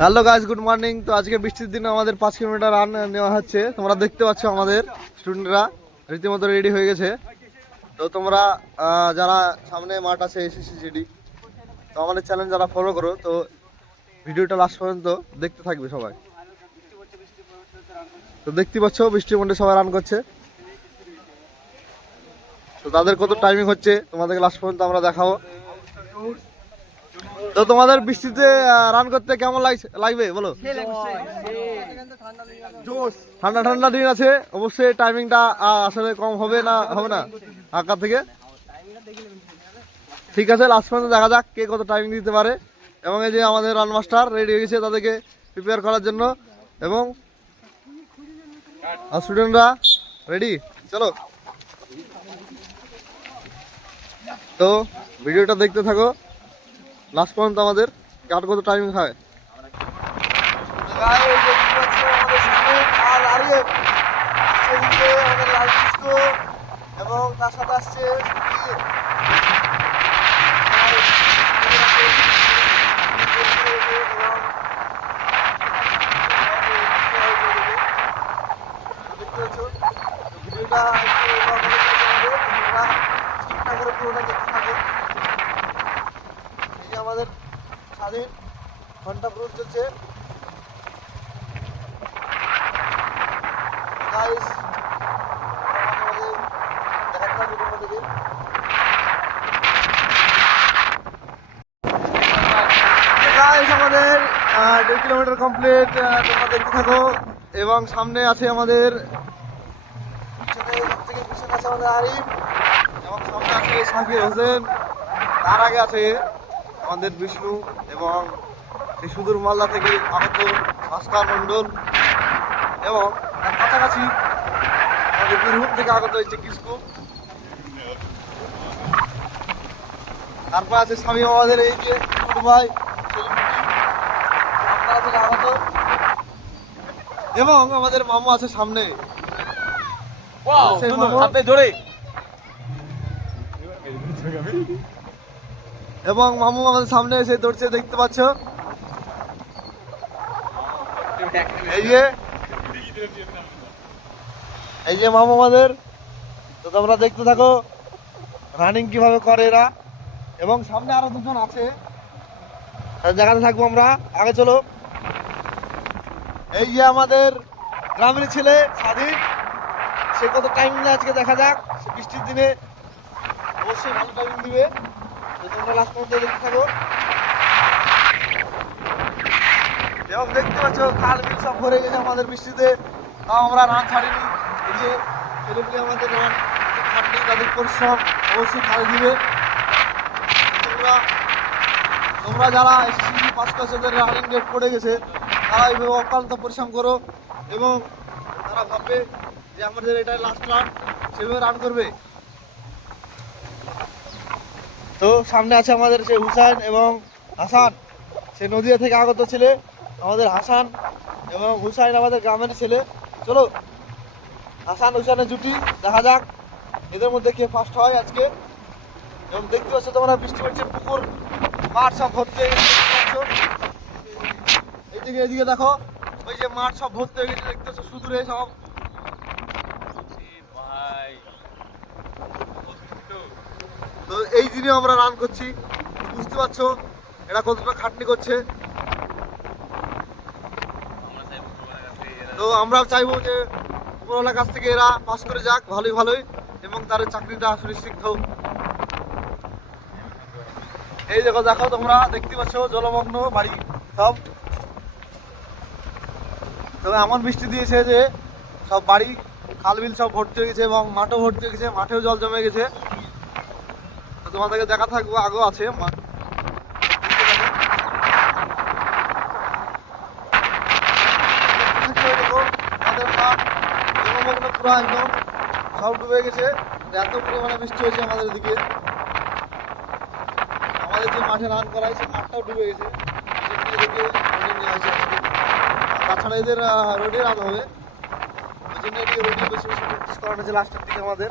Hello guys, good morning. তো আজকে বৃষ্টির দিনে আমাদের 5 কিলোমিটার রান নেওয়া হচ্ছে। তোমরা দেখতে পাচ্ছ আমাদের স্টুডেন্টরা রীতিমতো রেডি হয়ে গেছে। তো তোমরা যারা সামনে মাঠ আছে এসএসসিজিডি, তো আমাদের চ্যানেল যারা ফলো করো, তো ভিডিওটা লাস্ট পর্যন্ত দেখতে থাকবে সবাই। তো দেখতে পাচ্ছ বৃষ্টির মধ্যে সবাই রান করছে। তো তাদের কত টাইমিং হচ্ছে তোমাদেরকে লাস্ট পর্যন্ত আমরা দেখাবো। তো তোমাদের বৃষ্টিতে রান করতে কেমন লাগবে বলো? ঠান্ডা ঠান্ডা দিন আছে, অবশ্যই টাইমিংটা আসলে কম হবে না আঁকা থেকে। ঠিক আছে, লাস্ট পর্যন্ত দেখা যাক কে কত টাইমিং দিতে পারে। এবং এই যে আমাদের রান মাস্টার রেডি হয়ে গেছে তাদেরকে প্রিপেয়ার করার জন্য, এবং স্টুডেন্টরা রেডি। চলো, তো ভিডিওটা দেখতে থাকো লাস্ট পর্যন্ত, আমাদের কার কত টাইমিং হয়। এবং তার সাথে আসছে ভিডিওটা পুরোটা দেখতে থাকে। এই যে আমাদের স্বাধীন ঘন্টা পুরো চলছে। গাইস আমাদের 2 কিলোমিটার কমপ্লিট, তোমরা দেখতে থাকো। এবং সামনে আছে আমাদের আরিফ, এবং সামনে আছে শাকির হোসেন, তার আগে আছে আমাদের বিষ্ণু, এবং সেই সুদূর মালদা থেকে আগত ভাস্কর মন্ডল, এবং তার কাছাকাছি আমাদের বীরভূম থেকে আগত হয়েছে কিসকু। তারপর আছে স্বামী আমাদের এই যে ভাই থেকে আগত, এবং আমাদের মামু আছে সামনে। এবং মামু আমাদের সামনে এসে দৌড়ছে, দেখতে পাচ্ছ। এই যে মামু আমাদের। তো তোমরা দেখতে থাকো রানিং কিভাবে করে এরা, এবং সামনে আরো দুজন আছে, দেখাতে থাকবো আমরা। আগে চলো। এই যে আমাদের গ্রামের ছেলে স্বাধীন, সে কত টাইম নেয় আজকে দেখা যাক। সে বৃষ্টির দিনে অবশ্যই ভালো টাইম দিবে। তো তোমরা লাস্ট পর্যন্ত দেখতে থাকো। এবং দেখতে পাচ্ছ খাল বিল সব ভরে গেছে আমাদের বৃষ্টিতে, তাও আমরা রান ছাড়িনি। এই যে ছেলেগুলি আমাদের রান ছাড়নি, তাদের পরিশ্রম অবশ্যই খালে দিবে। তোমরা যারা এসএসসি পাস করছে, যাদের রানিং ডেট পড়ে গেছে, তারা এইভাবে অক্লান্ত পরিশ্রম করো, এবং তারা ভাববে যে আমাদের এটাই লাস্ট রান, সেভাবে রান করবে। তো সামনে আছে আমাদের সে হুসাইন এবং হাসান, সে নদিয়া থেকে আগত ছেলে। আমাদের হাসান এবং হুসাইন আমাদের গ্রামের ছেলে। চলো, হাসান হুসাইনের জুটি, দেখা যাক এদের মধ্যে কে ফার্স্ট হয় আজকে। এবং দেখতে পাচ্ছ তোমরা বৃষ্টি হচ্ছে, পুকুর মাঠ সব ভর্তি হয়ে গেছে। এদিকে দেখো, ওই যে মাঠ সব ভর্তি হয়ে গেছে, দেখতে পাচ্ছ সুদূরে সব। তো এই দিনে আমরা রান করছি, বুঝতে পারছো এরা কতটা খাটনি করছে। তো আমরা চাইবো যে উপরওয়ালার কাছ থেকে এরা পাস করে যাক ভালোই, এবং তার চাকরিটা সুনিশ্চিত হোক। এই দেখো তোমরা দেখতে পাচ্ছ জলমগ্ন বাড়ি সব। তবে এমন বৃষ্টি দিয়েছে যে সব বাড়ি খাল বিল সব ভর্তি হয়ে গেছে, এবং মাঠও ভর্তি হয়ে গেছে, মাঠেও জল জমে গেছে। তো তোমাদেরকে দেখা থাকবো, আগেও আছে মাঠ। পুরো একদম সব ডুবে গেছে, এত পরিমাণে বৃষ্টি হয়েছে আমাদের দিকে। আমাদের যে মাঠে রান করা হয়, সেই মাঠটাও ডুবে গেছে। তাছাড়া এদের রোডে রান হবে, ওই জন্য এদিকে রোডে বেশি প্র্যাকটিস করানো হয়েছে লাস্টের দিকে। আমাদের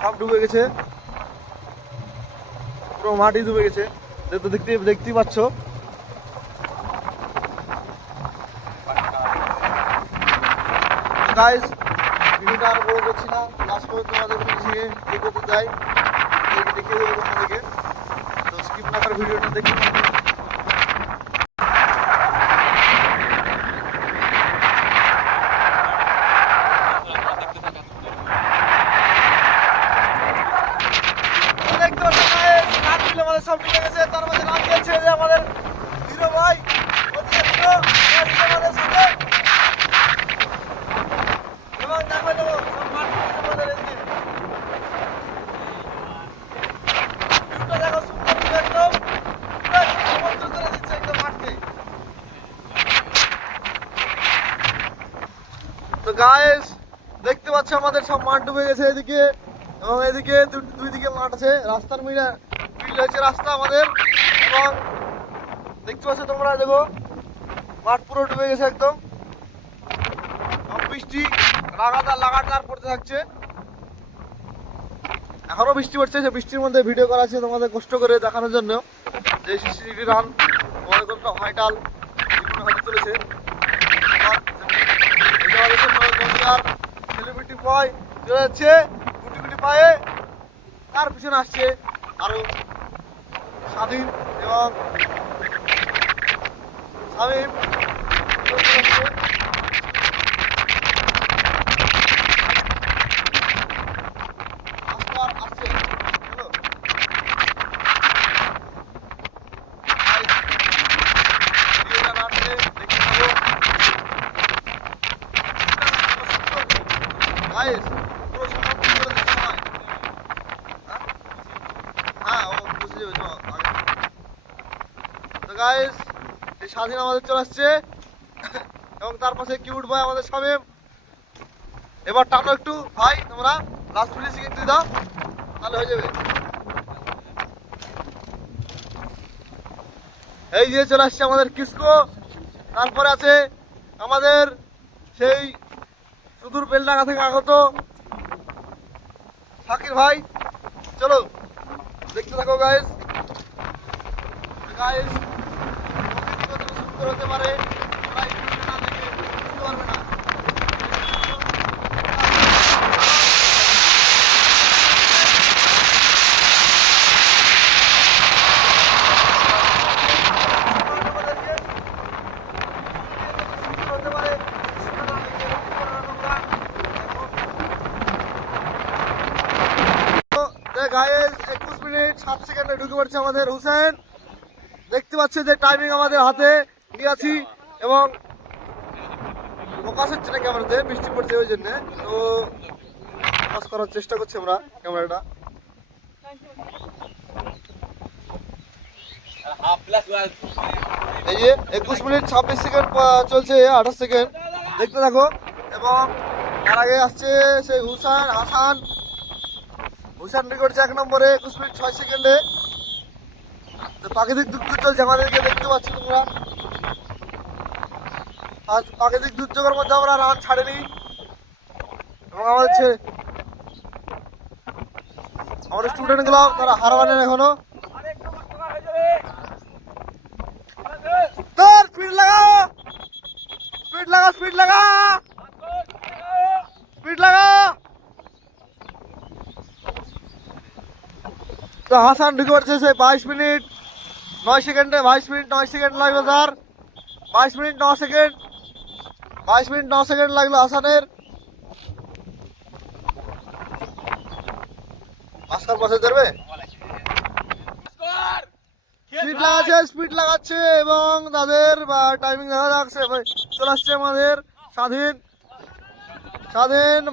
সব ডুবে গেছে, পুরো মাটি ডুবে গেছে। দেখতেই পাচ্ছ। গাইস ভিডিওটা আর বড় করছি না, লাস্ট পর্যন্ত আমাদের ফিনিশিংয়ে কি করতে দেয় দেখিয়ে দেবো তোমাদেরকে। তো স্কিপ না করে ভিডিওটা দেখি। দেখতে পাচ্ছ গাইস রান মিলে আমাদের সব মিলে গেছে। তার মধ্যে রান খেলছে যে আমাদের হিরো ভাই, ওদিকে হিরো আমাদের সাথে। এবং দেখো দেখো সব মাঠ আমাদের এদিকে ভিউটা দেখো, সুন্দর ভিউ একদম পুরো সমুদ্র করে দিচ্ছে একদম মাঠকে। তো গাইস দেখতে পাচ্ছ আমাদের সব মাঠ ডুবে গেছে এদিকে, এবং এদিকে দুই দিকে মাঠ আছে, রাস্তার মিল হয়েছে রাস্তা আমাদের। এবং দেখতে পাচ্ছ তোমরা, দেখো মাঠ পুরো ডুবে গেছে একদম। বৃষ্টি লাগাতার পড়তে থাকছে, এখনো বৃষ্টি পড়ছে। যে বৃষ্টির মধ্যে ভিডিও করা আছে তোমাদের কষ্ট করে দেখানোর জন্য, যে 60 রান তোমাদের কতটা ভাইটাল হতে চলেছে। আর সেলিব্রিটি বয় চলে যাচ্ছে গুটি গুটি পায়ে, তার পিছনে আসছে আরো স্বাধীন এবং শামীম। গাইস এই স্বাধীন আমাদের চলে আসছে এবং তার পাশে কিউট বয় আমাদের শামীম। এবার টানো একটু ভাই, তোমরা লাস্ট ফিনিশিং একটু দাও, তাহলে হয়ে যাবে। এই যে চলে আসছে আমাদের কিসকো, তারপরে আছে আমাদের সেই সুদূর বেলডাঙ্গা থেকে আগত ফাকির ভাই। চলো দেখতে থাকো গাইস। গাইস সুন্দর হতে পারে, তোমরা এই ভিডিওটা না দেখে বুঝতে পারবে না। গাইস 21 মিনিট 7 সেকেন্ডে ঢুকে পড়ছে আমাদের হুসেন। দেখতে পাচ্ছে যে টাইমিং আমাদের হাতে নিয়ে আছি, এবং ফোকাস হচ্ছে না ক্যামেরাতে, বৃষ্টি পড়ছে ওই জন্য। তো ফোকাস করার চেষ্টা করছি আমরা ক্যামেরাটা। এই যে 21 মিনিট 26 সেকেন্ড চলছে, 28 সেকেন্ড দেখতে থাকো। এবং তার আগে আসছে সেই হাসান রেকর্ডছে 1 নম্বরে 21 মিনিট 6 সেকেন্ডে। প্রাকৃতিক দুর্যোগ চলছে আমাদেরকে, দেখতে পাচ্ছ তোমরা। আজ প্রাকৃতিক দুর্যোগের মধ্যে আমরা রান ছাড়িনি, এবং আমাদের স্টুডেন্ট গুলো তারা হার মানেন এখনো। স্পিড লাগা, স্পিড লাগা, স্পিড লাগা, স্পিড লাগা। তো হাসান ঢুকে পড়ছে সেই 22 মিনিট 9 সেকেন্ডে, 22 মিনিট 9 সেকেন্ড লাগলো তার, 22 মিনিট 9 সেকেন্ড, 22 মিনিট 9 সেকেন্ড লাগলো হাসানের। আজকাল পাশে ধরবে, স্পিড লাগাচ্ছে এবং তাদের টাইমিং দেখা যাচ্ছে। চলে আসছে আমাদের স্বাধীন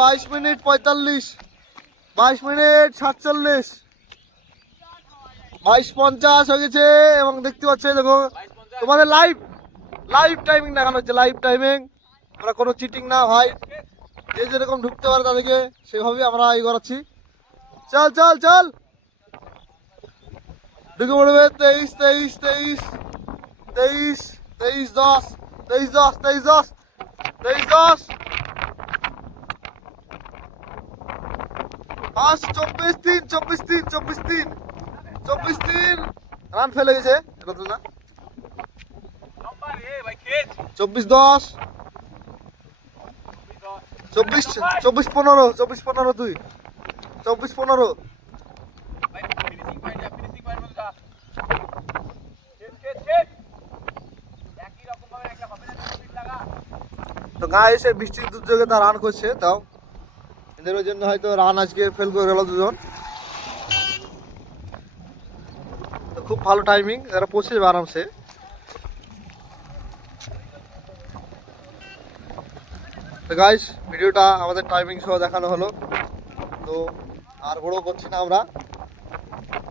22 মিনিট 45, 22 মিনিট 47, 22:50 হয়ে গেছে। এবং দেখতে পাচ্ছ দেখো তোমাদের লাইভ টাইমিং দেখানো হচ্ছে, লাইভ টাইমিং। আমরা কোনো চিটিং না ভাই, যে যেরকম ঢুকতে পারে তাদেরকে সেভাবেই আমরা করাচ্ছি। চল চল চল ঢুকে পড়বে 23 23 23 23 23 10 23 10 23 10 23 10 24 3 24 3 24 3 24 3 রান ফেলে গেছে এটা তো না 24-10 24-15 তুই 24-15 তো গাইস এই বৃষ্টির দুর্যোগে তা রান করছে তাও এদের ওই জন্য হয়তো রান আজকে ফেল করে গেল দুজন তো খুব ভালো টাইমিং এরা পৌঁছে যাবে আরামসে তো গাইস ভিডিওটা আমাদের টাইমিং সহ দেখানো হলো তো আর বড় করছি না আমরা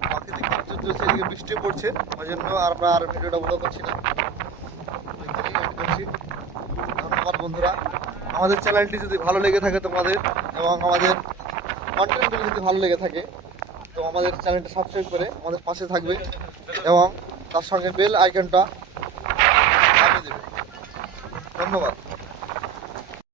প্রাকৃতিক বিপর্যয় চলছে এদিকে বৃষ্টি পড়ছে ওই জন্য আমরা আর ভিডিওটা বড় করছি না ধন্যবাদ বন্ধুরা আমাদের চ্যানেলটি যদি ভালো লেগে থাকে তোমাদের এবং আমাদের কন্টেন্টগুলো যদি ভালো লেগে থাকে তো আমাদের চ্যানেলটা সাবস্ক্রাইব করে আমাদের পাশে থাকবে এবং তার সঙ্গে বেল আইকনটা চাপিয়ে দেবে ধন্যবাদ